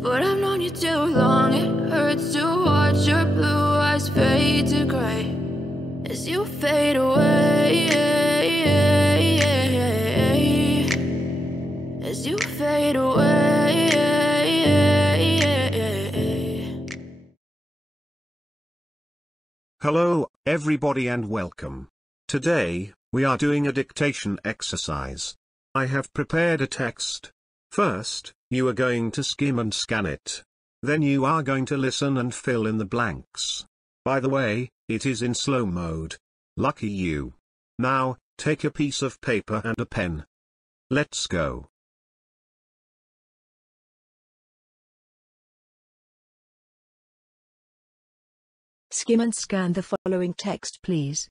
But I've known you too long. It hurts to watch your blue eyes fade to gray as you fade away, as you fade away. Hello, everybody, and welcome. Today, we are doing a dictation exercise. I have prepared a text. First, you are going to skim and scan it. Then you are going to listen and fill in the blanks. By the way, it is in slow mode. Lucky you. Now, take a piece of paper and a pen. Let's go. Skim and scan the following text, please.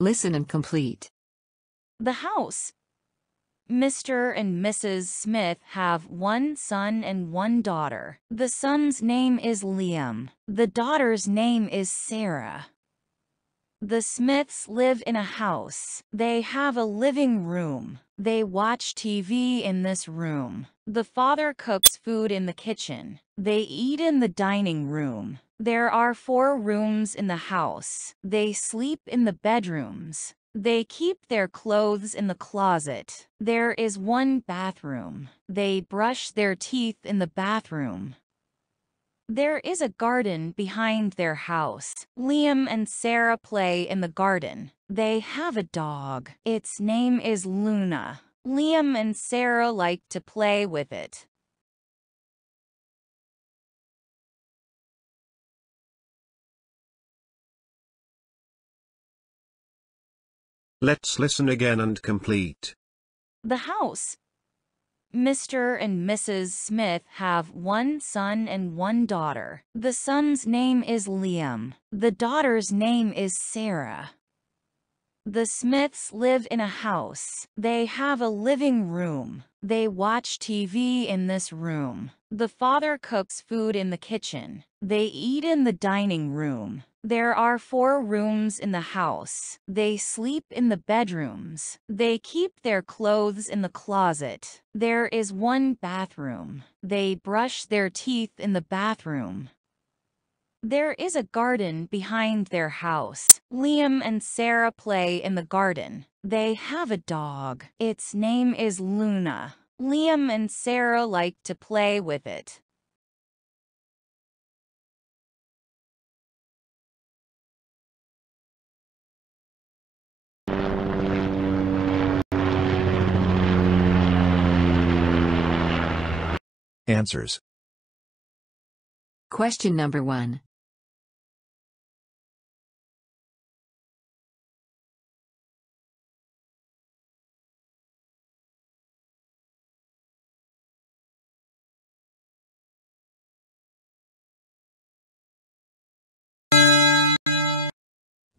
Listen and complete. The house. Mr. and Mrs. Smith have one son and one daughter. The son's name is Liam. The daughter's name is Sarah. The Smiths live in a house. They have a living room. They watch TV in this room. The father cooks food in the kitchen. They eat in the dining room. There are 4 rooms in the house. They sleep in the bedrooms. They keep their clothes in the closet. There is 1 bathroom. They brush their teeth in the bathroom. There is a garden behind their house. Liam and Sarah play in the garden. They have a dog. Its name is Luna. Liam and Sarah like to play with it. Let's listen again and complete. The house. Mr. and Mrs. Smith have 1 son and 1 daughter. The son's name is Liam. The daughter's name is Sarah. The Smiths live in a house. They have a living room. They watch TV in this room. The father cooks food in the kitchen. They eat in the dining room. There are 4 rooms in the house. They sleep in the bedrooms. They keep their clothes in the closet. There is 1 bathroom. They brush their teeth in the bathroom. There is a garden behind their house. Liam and Sarah play in the garden. They have a dog. Its name is Luna. Liam and Sarah like to play with it. Answers. Question number 1.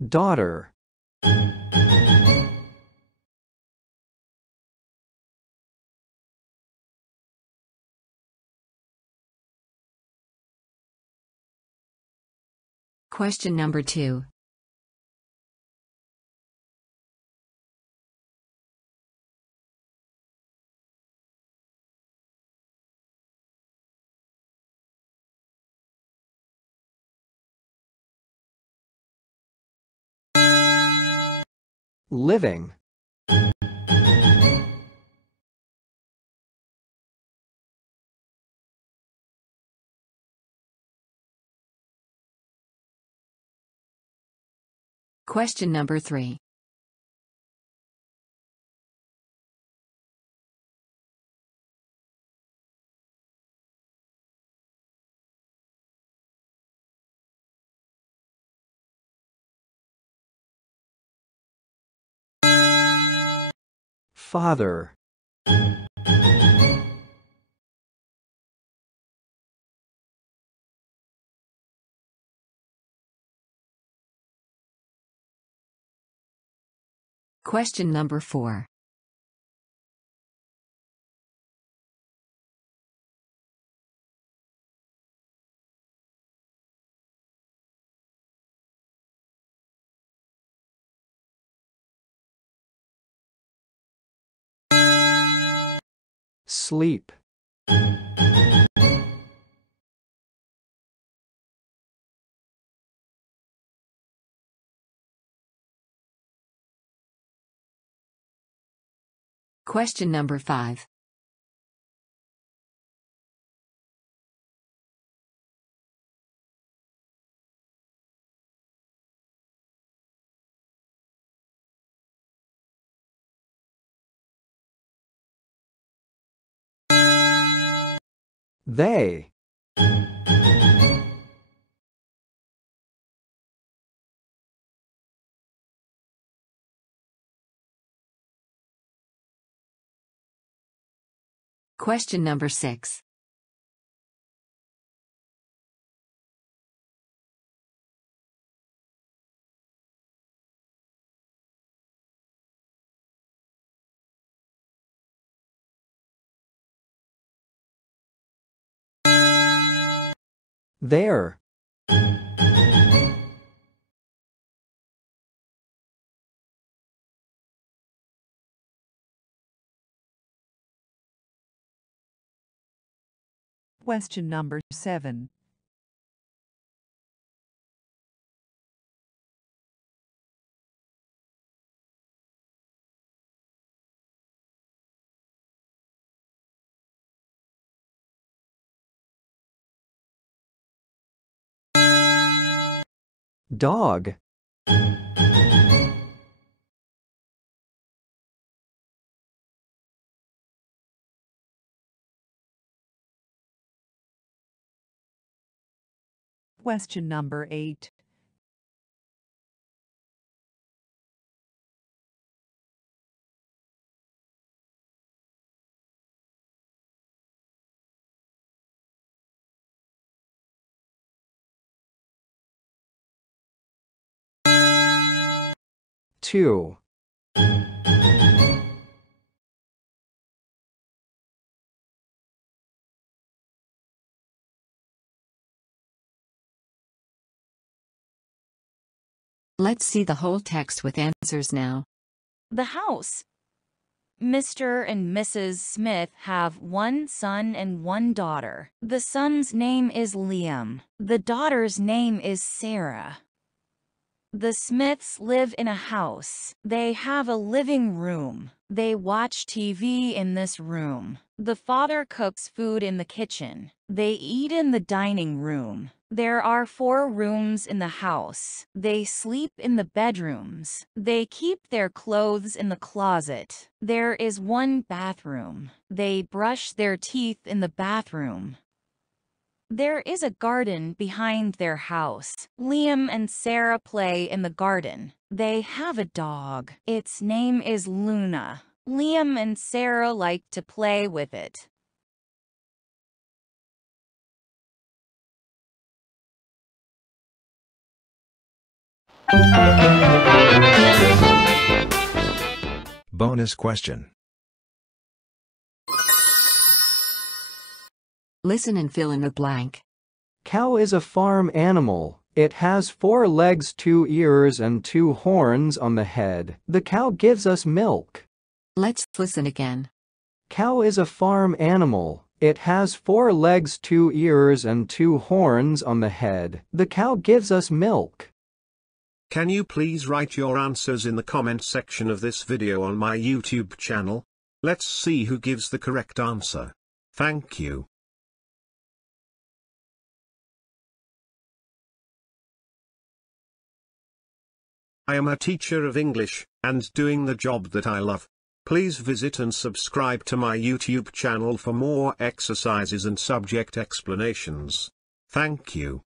Daughter. Question number 2. living. Question number 3. Father. Question number 4. Sleep. Question number 5. They. Question number 6. There. Question number 7. Dog. Question number 8. Two. Let's see the whole text with answers now. The house. Mr. and Mrs. Smith have one son and one daughter. The son's name is Liam. The daughter's name is Sarah. The Smiths live in a house. They have a living room. They watch TV in this room. The father cooks food in the kitchen. They eat in the dining room. There are 4 rooms in the house. They sleep in the bedrooms. They keep their clothes in the closet. There is 1 bathroom. They brush their teeth in the bathroom. There is a garden behind their house. Liam and Sarah play in the garden. They have a dog. Its name is Luna. Liam and Sarah like to play with it. Bonus question. Listen and fill in the blank. Cow is a farm animal. It has 4 legs, 2 ears, and 2 horns on the head. The cow gives us milk. Let's listen again. Cow is a farm animal. It has 4 legs, 2 ears, and 2 horns on the head. The cow gives us milk. Can you please write your answers in the comment section of this video on my YouTube channel? Let's see who gives the correct answer. Thank you. I am a teacher of English, and doing the job that I love. Please visit and subscribe to my YouTube channel for more exercises and subject explanations. Thank you.